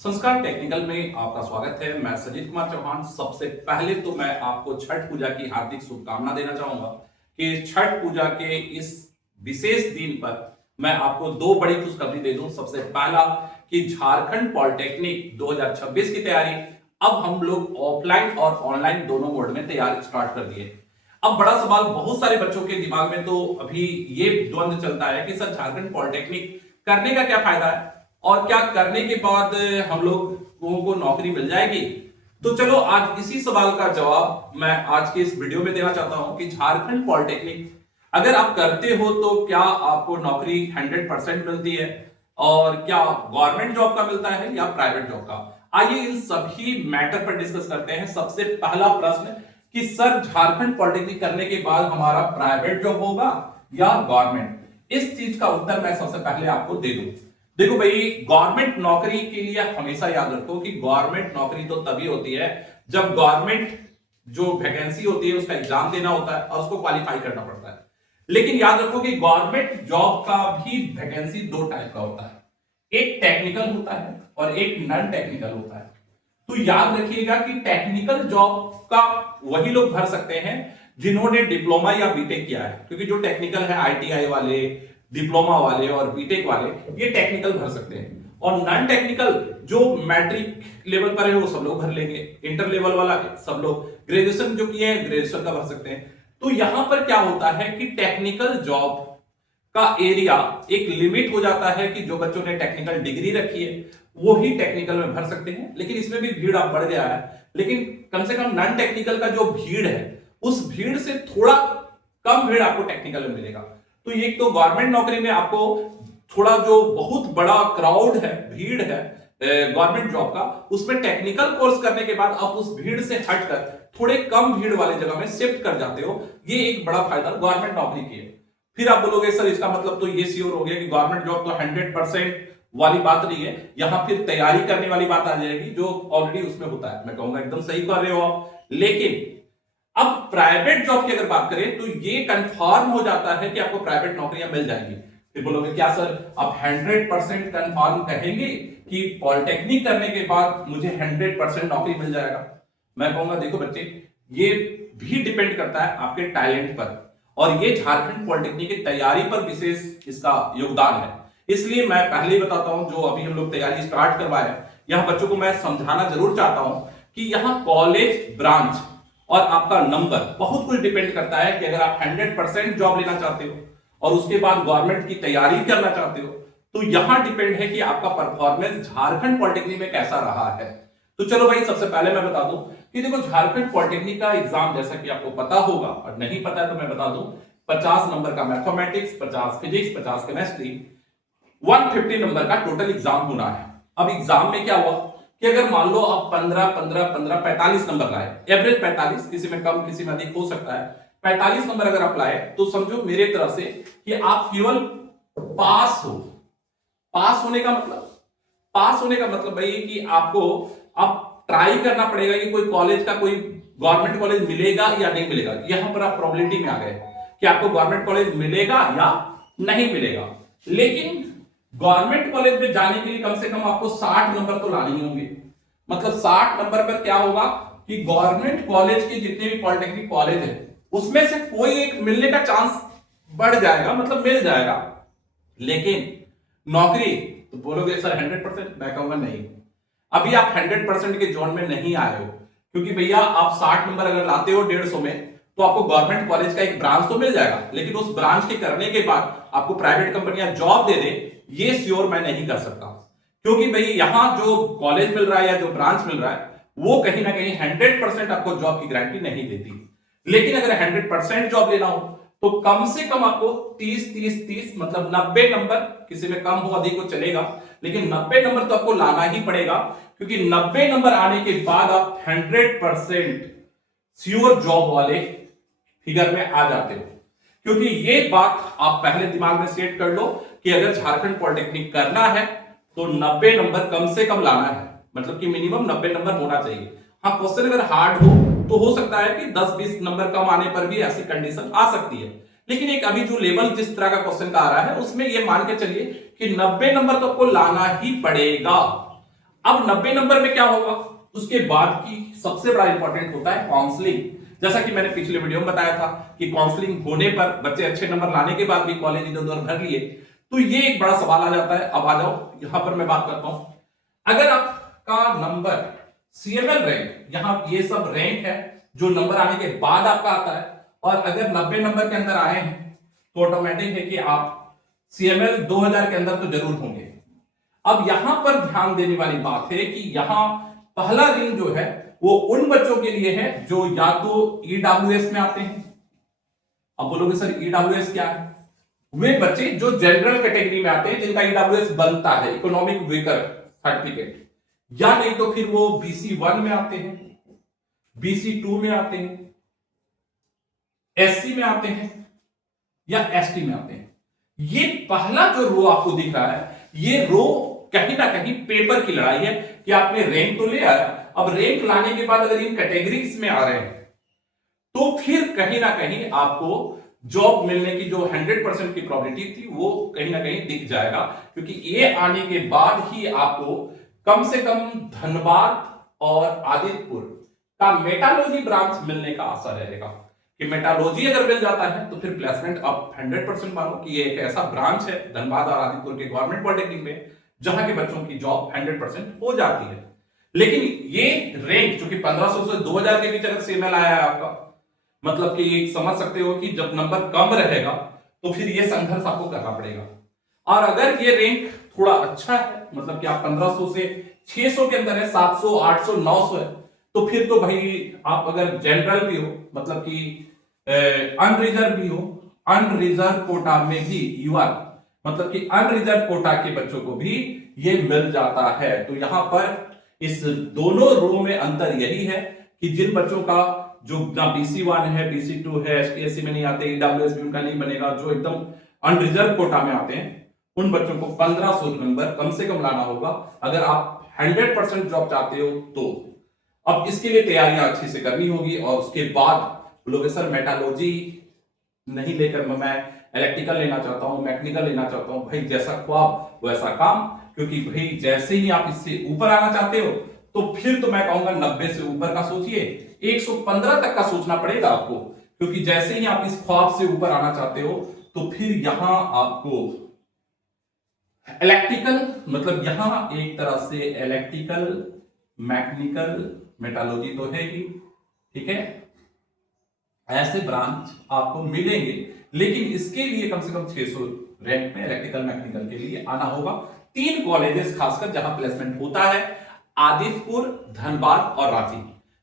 संस्कार टेक्निकल में आपका स्वागत है। मैं सजीत कुमार चौहान। सबसे पहले तो मैं आपको छठ पूजा की हार्दिक शुभकामना देना चाहूंगा कि छठ पूजा के इस विशेष दिन पर मैं आपको दो बड़ी खुशखबरी दे दूं। सबसे पहला कि झारखंड पॉलिटेक्निक 2026 की तैयारी अब हम लोग ऑफलाइन और ऑनलाइन दोनों मोड में तैयारी स्टार्ट कर दिए। अब बड़ा सवाल बहुत सारे बच्चों के दिमाग में तो अभी ये द्वंद्व चलता है कि सर झारखंड पॉलिटेक्निक करने का क्या फायदा है और क्या करने के बाद हम लोगों को नौकरी मिल जाएगी। तो चलो आज इसी सवाल का जवाब मैं आज के इस वीडियो में देना चाहता हूं कि झारखंड पॉलिटेक्निक अगर आप करते हो तो क्या आपको नौकरी 100% मिलती है और क्या गवर्नमेंट जॉब का मिलता है या प्राइवेट जॉब का। आइए इन सभी मैटर पर डिस्कस करते हैं। सबसे पहला प्रश्न कि सर झारखंड पॉलिटेक्निक करने के बाद हमारा प्राइवेट जॉब होगा या गवर्नमेंट। इस चीज का उत्तर मैं सबसे पहले आपको दे दूं। देखो भाई, गवर्नमेंट नौकरी के लिए हमेशा याद रखो कि गवर्नमेंट नौकरी तो तभी होती है जब गवर्नमेंट जो वैकेंसी होती है उसका एग्जाम देना होता है और उसको क्वालिफाई करना पड़ता है। लेकिन याद रखो कि गवर्नमेंट जॉब का भी वैकेंसी दो टाइप का होता है, एक टेक्निकल होता है और एक नॉन टेक्निकल होता है। तो याद रखिएगा कि टेक्निकल जॉब का वही लोग भर सकते हैं जिन्होंने डिप्लोमा या बीटेक किया है, क्योंकि जो टेक्निकल है आईटीआई वाले, डिप्लोमा वाले और बीटेक वाले ये टेक्निकल भर सकते हैं। और नॉन टेक्निकल जो मैट्रिक लेवल पर है वो सब लोग भर लेंगे, इंटर लेवल वाला सब लोग, ग्रेजुएशन जो किए हैं ग्रेजुएशन का भर सकते हैं। तो यहां पर क्या होता है कि टेक्निकल जॉब का एरिया एक लिमिट हो जाता है कि जो बच्चों ने टेक्निकल डिग्री रखी है वो ही टेक्निकल में भर सकते हैं। लेकिन इसमें भी भीड़ अब बढ़ गया है, लेकिन कम से कम नॉन टेक्निकल का जो भीड़ है उस भीड़ से थोड़ा कम भीड़ आपको टेक्निकल में मिलेगा। तो ये तो गवर्नमेंट नौकरी में आपको थोड़ा जो बहुत बड़ा क्राउड है, भीड़ है गवर्नमेंट जॉब का, उसमें टेक्निकल कोर्स करने के बाद आप उस भीड़ से हटकर थोड़े कम भीड़ वाले जगह में शिफ्ट कर जाते हो। ये एक बड़ा फायदा गवर्नमेंट नौकरी की है। फिर आप बोलोगे सर इसका मतलब तो ये श्योर हो गया कि गवर्नमेंट जॉब तो 100% वाली बात नहीं है, यहां फिर तैयारी करने वाली बात आ जाएगी जो ऑलरेडी उसमें होता है। मैं कहूंगा एकदम सही कर रहे हो आप। लेकिन अब प्राइवेट जॉब की अगर बात करें तो ये कंफर्म हो जाता है कि आपको प्राइवेट नौकरियां मिल जाएंगी। फिर बोलोगे क्या सर आप 100% कंफर्म कहेंगे कि पॉलिटेक्निक करने के बाद मुझे 100% नौकरी मिल जाएगा। मैं कहूंगा देखो बच्चे, ये भी डिपेंड करता है आपके टैलेंट पर और ये झारखंड पॉलिटेक्निक की तैयारी पर विशेष इसका योगदान है। इसलिए मैं पहले ही बताता हूं, जो अभी हम लोग तैयारी स्टार्ट करवाए यहां बच्चों को मैं समझाना जरूर चाहता हूं कि यहां कॉलेज, ब्रांच और आपका नंबर बहुत कुछ डिपेंड करता है कि अगर आप 100% जॉब लेना चाहते हो और उसके बाद गवर्नमेंट की तैयारी करना चाहते हो तो यहां डिपेंड है कि आपका परफॉर्मेंस झारखंड पॉलिटेक्निक में कैसा रहा है। तो चलो भाई, सबसे पहले मैं बता दूं कि देखो झारखंड पॉलिटेक्निक का एग्जाम जैसा कि आपको पता होगा और नहीं पता है तो मैं बता दूं 50 नंबर का मैथमेटिक्स, 50 फिजिक्स, 50 केमिस्ट्री, 150 नंबर का टोटल एग्जाम होना है। अब एग्जाम में क्या हुआ कि अगर मान लो आप 45 नंबर लाए, एवरेज 45, किसी में कम किसी में अधिक हो सकता है, 45 नंबर अगर आप लाए तो समझो मेरे तरफ से कि आप केवल पास हो। पास होने का मतलब भाई कि आपको अब ट्राई करना पड़ेगा कि कोई कॉलेज का कोई गवर्नमेंट कॉलेज मिलेगा या नहीं मिलेगा। यहां पर आप प्रॉबिलिटी में आ गए कि आपको गवर्नमेंट कॉलेज मिलेगा या नहीं मिलेगा। लेकिन गवर्नमेंट कॉलेज में जाने के लिए कम से कम आपको 60 नंबर तो लाने ही होंगे। मतलब 60 नंबर पर क्या होगा कि गवर्नमेंट कॉलेज के जितने भी पॉलिटेक्निक कॉलेज है उसमें से कोई एक मिलने का चांस बढ़ जाएगा, मतलब मिल जाएगा। लेकिन नौकरी तो बोलोगे सर 100%, मैं कहूंगा नहीं, अभी आप 100% के जोन में नहीं आए हो। क्योंकि भैया आप 60 नंबर अगर लाते हो 150 में तो आपको गवर्नमेंट कॉलेज का एक ब्रांच तो मिल जाएगा, लेकिन उस ब्रांच के करने के बाद आपको प्राइवेट कंपनियां जॉब दे दे ये श्योर मैं नहीं कर सकता। क्योंकि भाई यहां जो कॉलेज मिल रहा है या जो ब्रांच मिल रहा है वो कहीं ना कहीं 100% आपको जॉब की गारंटी नहीं देती। लेकिन अगर 100% जॉब लेना हो तो कम से कम आपको 30 मतलब 90 नंबर, किसी में कम हो अधिक हो चलेगा, लेकिन 90 नंबर तो आपको लाना ही पड़ेगा। क्योंकि 90 नंबर आने के बाद आप 100% श्योर जॉब वाले फिगर में आ जाते हो। क्योंकि ये बात आप पहले दिमाग में सेट कर लो कि अगर झारखंड पॉलिटेक्निक करना है तो 90 नंबर कम से कम लाना है, मतलब कि मिनिमम 90 नंबर होना चाहिए। हाँ, क्वेश्चन अगर हार्ड हो तो हो सकता है कि 10-20 नंबर कम आने पर भी ऐसी कंडीशन आ सकती है। लेकिन एक अभी जो लेवल जिस तरह का क्वेश्चन का आ रहा है उसमें ये मान के चलिए कि 90 नंबर तो आपको लाना ही पड़ेगा। अब 90 नंबर में क्या होगा, उसके बाद की सबसे बड़ा इंपॉर्टेंट होता है काउंसलिंग। जैसा कि मैंने पिछले वीडियो में बताया था कि काउंसलिंग होने पर बच्चे अच्छे नंबर लाने के बाद भी कॉलेज इधर उधर भर लिए, तो ये एक बड़ा सवाल आ जाता है। अब आ जाओ यहां पर मैं बात करता हूं, अगर आपका नंबर सीएमएल रैंक, यहां ये सब रैंक है जो नंबर आने के बाद आपका आता है, और अगर 90 नंबर के अंदर आए हैं तो ऑटोमेटिक है कि आप सीएमएल 2000 के अंदर तो जरूर होंगे। अब यहां पर ध्यान देने वाली बात है कि यहां पहला रिंग जो है वो उन बच्चों के लिए है जो या तो ईडब्ल्यूएस में आते हैं। अब बोलोगे सर ईडब्ल्यूएस क्या है? वे बच्चे जो जनरल कैटेगरी में आते हैं जिनका ईडब्ल्यूएस बनता है, इकोनॉमिक वीकर सर्टिफिकेट, या नहीं तो फिर वो BC1 में आते हैं, BC2 में आते हैं, SC में आते हैं या ST में आते हैं। ये पहला जो रो आपको दिख रहा है, ये रो कहीं ना कहीं पेपर की लड़ाई है कि आपने रैंक तो ले आया, अब रैंक लाने के बाद अगर इन कैटेगरीज में आ रहे हैं तो फिर कहीं ना कहीं आपको जॉब मिलने की जो 100% की प्रोबेबिलिटी थी वो कहीं ना कहीं दिख जाएगा, क्योंकि ये आने के बाद ही आपको कम से कम धनबाद और आदित्यपुर का मेटालॉजी ब्रांच मिलने का आशा रहेगा कि मेटालॉजी अगर मिल जाता है तो फिर प्लेसमेंट आप 100% मानो कि ये एक ऐसा ब्रांच है धनबाद और आदित्यपुर के गवर्नमेंट पॉलिटेक्निक में जहां के बच्चों की जॉब 100% हो जाती है। लेकिन ये रैंक जो कि 1500 से 2000 के बीच अगर सीएमएल आया है आपका, मतलब कि ये समझ सकते हो कि जब नंबर कम रहेगा तो फिर ये संघर्ष आपको करना पड़ेगा। और अगर ये रैंक थोड़ा अच्छा है, मतलब कि आप 1500 से 600 के अंदर है, 700 800 900 है, तो फिर तो भाई आप अगर जनरल भी हो, मतलब कि अनरिजर्व भी हो, अनरिजर्व कोटा में भी यू आर, मतलब कि अनरिजर्व कोटा के बच्चों को भी ये मिल जाता है। तो यहां पर इस दोनों रो में अंतर यही है कि जिन बच्चों का जो ना BC1 है, BC2 है, ST/SC में नहीं आते, ईडब्ल्यूएस भी उनका नहीं बनेगा, जो एकदम अनरिजर्व कोटा में आते हैं, उन बच्चों को 1500 नंबर कम से कम लाना होगा अगर आप 100% जॉब चाहते हो तो। अब इसके लिए तैयारियां अच्छी से करनी होगी, और उसके बाद बोलोगे सर मेटालॉजी नहीं लेकर मैं इलेक्ट्रिकल लेना चाहता हूं, मैकेनिकल लेना चाहता हूं। भाई जैसा ख्वाब वैसा काम, क्योंकि भाई जैसे ही आप इससे ऊपर आना चाहते हो तो फिर तो मैं कहूंगा 90 से ऊपर का सोचिए, 115 तक का सोचना पड़ेगा आपको, क्योंकि जैसे ही आप इस ख्वाब से ऊपर आना चाहते हो तो फिर यहां आपको इलेक्ट्रिकल, मतलब यहां एक तरह से इलेक्ट्रिकल, मैकेनिकल, मेटालॉजी तो है ही, ठीक है, ऐसे ब्रांच आपको मिलेंगे। लेकिन इसके लिए कम से कम 600 रैंक में इलेक्ट्रिकल मैकेनिकल के लिए आना होगा। 3 कॉलेजेस खासकर जहां प्लेसमेंट होता है, आदित्यपुर, धनबाद और रांची।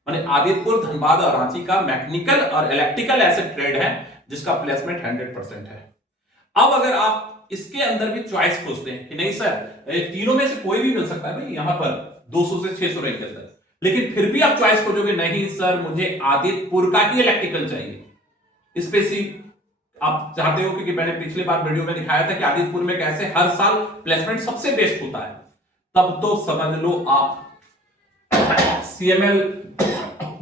माने आदित्यपुर, धनबाद और रांची का मैकेनिकल और इलेक्ट्रिकल ऐसे ट्रेड है जिसका प्लेसमेंट 100% है। अब अगर आप इसके अंदर भी चॉइस खोजते हैं कि नहीं सर तीनों में से कोई भी मिल सकता है भाई यहां पर 200 से 600 रैंक के अंदर, लेकिन फिर भी आप चॉइस खोजोगे नहीं सर मुझे आदित्यपुर का ही इलेक्ट्रिकल चाहिए, स्पेसिफिक आप चाहते हो, क्योंकि मैंने पिछले बार वीडियो में दिखाया था कि आदित्यपुर में कैसे हर साल प्लेसमेंट सबसे बेस्ट होता है, तब तो समझ लो आप CML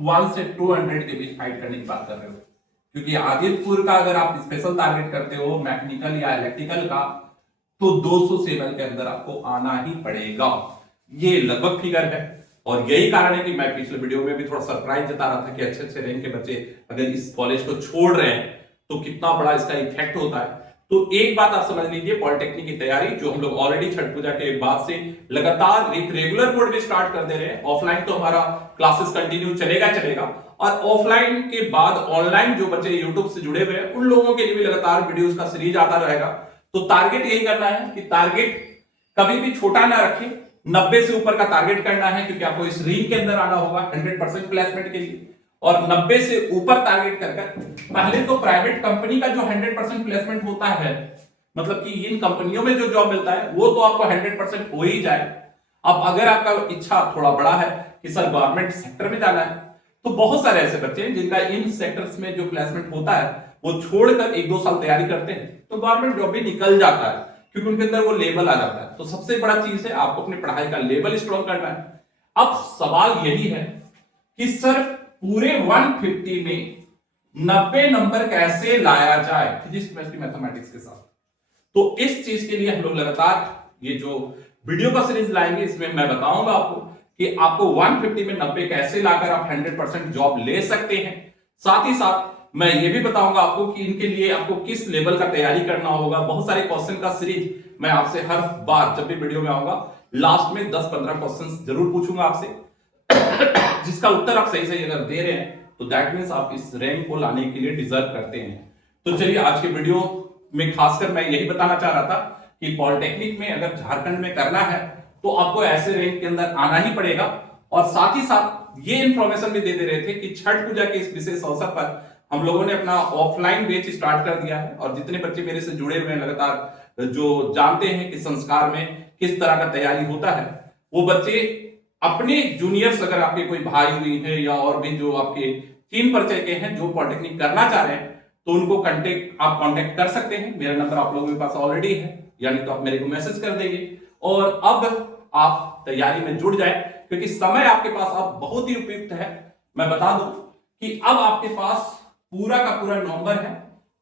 1 से 200 के बीच फाइट करने की बात कर रहे हो। क्योंकि आदित्यपुर का अगर आप स्पेशल टारगेट करते हो मैकेनिकल या इलेक्ट्रिकल का, तो 200 CML के अंदर आपको आना ही पड़ेगा। ये लगभग फिगर है, और यही कारण है कि मैं पिछले वीडियो में भी थोड़ा सरप्राइज जता रहा था कि अच्छे अच्छे रैंक के बच्चे अगर इस कॉलेज को छोड़ रहे हैं तो कितना बड़ा इसका इफेक्ट होता है। तो एक बात आप समझ लीजिए, पॉलिटेक्निक की तैयारी जो हम लोग ऑलरेडी छठ पूजा के बाद से लगातार एक रेगुलर मोड में स्टार्ट कर दे रहे हैं। ऑफलाइन तो हमारा क्लासेस कंटिन्यू चलेगा चलेगा, और ऑफलाइन के बाद ऑनलाइन जो बच्चे यूट्यूब से जुड़े हुए हैं उन लोगों के लिए भी लगातार वीडियोस का सीरीज आता रहेगा। तो टारगेट यही करना है कि टारगेट कभी भी छोटा ना रखें, 90 से ऊपर का टारगेट करना है, क्योंकि आपको इस रील के अंदर आना होगा 100% प्लेसमेंट के लिए। और 90 से ऊपर टारगेट कर पहले तो प्राइवेट कंपनी का जो 100% प्लेसमेंट होता है, मतलब कि इन कंपनियों में जो जॉब मिलता है वो तो आपको 100% हो ही जाए। अब अगर आपका इच्छा थोड़ा बड़ा है कि सर गवर्नमेंट सेक्टर में जाना है, तो बहुत सारे ऐसे बच्चे हैं जिनका इन सेक्टर्स में जो प्लेसमेंट होता है वो छोड़कर 1-2 साल तैयारी करते हैं तो गवर्नमेंट जॉब भी निकल जाता है, क्योंकि उनके अंदर वो लेवल आ जाता है। तो सबसे बड़ा चीज है आपको अपनी पढ़ाई का लेवल स्ट्रॉन्ग करना है। अब सवाल यही है कि सर पूरे 150 में 90 नंबर कैसे लाया जाए फिजिक्स, केमिस्ट्री, मैथमेटिक्स के साथ। तो इस चीज के लिए हम लोग लगातार ये जो वीडियो का सीरीज लाएंगे, इसमें मैं बताऊंगा आपको कि आपको 150 में 90 कैसे लाकर आप 100% जॉब ले सकते हैं। साथ ही साथ मैं ये भी बताऊंगा आपको कि इनके लिए आपको किस लेवल का तैयारी करना होगा। बहुत सारे क्वेश्चन का सीरीज मैं आपसे हर बार जब भी वीडियो में आऊंगा लास्ट में 10-15 क्वेश्चन जरूर पूछूंगा आपसे, जिसका उत्तर आप सही सही अगर दे रहे हैं तो दैट मीन्स आप इस रैंक को लाने के लिए डिजर्व करते हैं। तो चलिए आज के वीडियो में खासकर मैं यही बताना चाह रहा था कि पॉलिटेक्निक में अगर झारखंड में करना है तो आपको ऐसे रैंक के अंदर आना ही पड़ेगा। और साथ ही साथ ये इंफॉर्मेशन भी दे दे रहे थे कि छठ पूजा के इस विशेष अवसर पर हम लोगों ने अपना ऑफलाइन बैच स्टार्ट कर दिया है। और जितने बच्चे मेरे से जुड़े हुए हैं लगातार, जो जानते हैं कि संस्कार में किस तरह का तैयारी होता है, वो बच्चे अपने जूनियर्स, अगर आपके कोई भाई हुई है या और भी जो आपके टीम परिचय के हैं जो पॉलिटेक्निक करना चाह रहे हैं, तो उनको आप कांटेक्ट कर सकते हैं। मेरा नंबर आप लोगों के पास ऑलरेडी है, यानी तो आप मेरे को मैसेज कर देंगे और अब आप तैयारी में जुड़ जाए, क्योंकि समय आपके पास अब बहुत ही उपयुक्त है। मैं बता दूं कि अब आपके पास पूरा का पूरा नवंबर है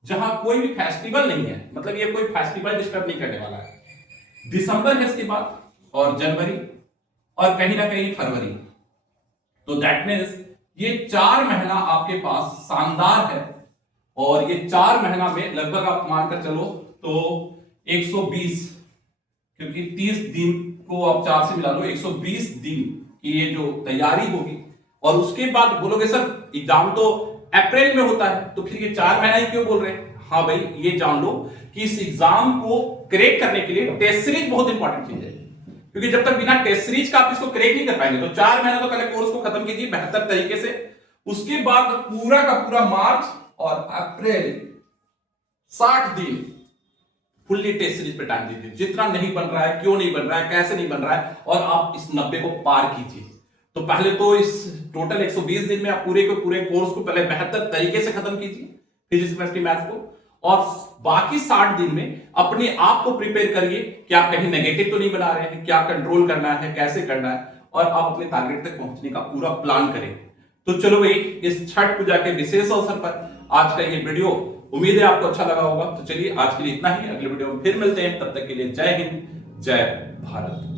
जहां कोई भी फेस्टिवल नहीं है, मतलब ये कोई फेस्टिवल डिस्टर्ब नहीं करने वाला है। दिसंबर है इसके बाद, और जनवरी, और कहीं ना कहीं फरवरी। तो दैट मीन्स ये 4 महीना आपके पास शानदार है। और ये 4 महीना में लगभग आप मानकर चलो तो 120, क्योंकि 30 दिन को आप 4 से मिला लो, 120 दिन की ये जो तैयारी होगी। और उसके बाद बोलोगे सर एग्जाम तो अप्रैल में होता है, तो फिर ये 4 महीना ही क्यों बोल रहे हैं? हाँ भाई, ये जान लो कि इस एग्जाम को क्रैक करने के लिए टेस्ट सीरीज बहुत इंपॉर्टेंट चीज है, क्योंकि जब तक बिना टेस्ट सीरीज का आप इसको क्रैक नहीं कर पाएंगे। तो 4 महीना तो पहले कोर्स को खत्म कीजिए बेहतर तरीके से, उसके बाद पूरा का पूरा मार्च और अप्रैल 60 दिन फुल्ली टेस्ट सीरीज पे टाइम दीजिए। जितना नहीं बन रहा है, क्यों नहीं बन रहा है, कैसे नहीं बन रहा है, और आप इस 90 को पार कीजिए। तो पहले तो इस टोटल 120 दिन में आप पूरे के पूरे कोर्स को पहले बेहतर तरीके से खत्म कीजिए, फिजिक्स केमिस्ट्री मैथ्स को, और बाकी 60 दिन में अपने आप को प्रिपेयर करिए कि आप कहीं नेगेटिव तो नहीं बना रहे हैं, क्या कंट्रोल करना है, कैसे करना है, और आप अपने टारगेट तक पहुंचने का पूरा प्लान करें। तो चलो भाई, इस छठ पूजा के विशेष अवसर पर आज का ये वीडियो उम्मीद है आपको अच्छा लगा होगा। तो चलिए आज के लिए इतना ही, अगले वीडियो में फिर मिलते हैं, तब तक के लिए जय हिंद, जय भारत।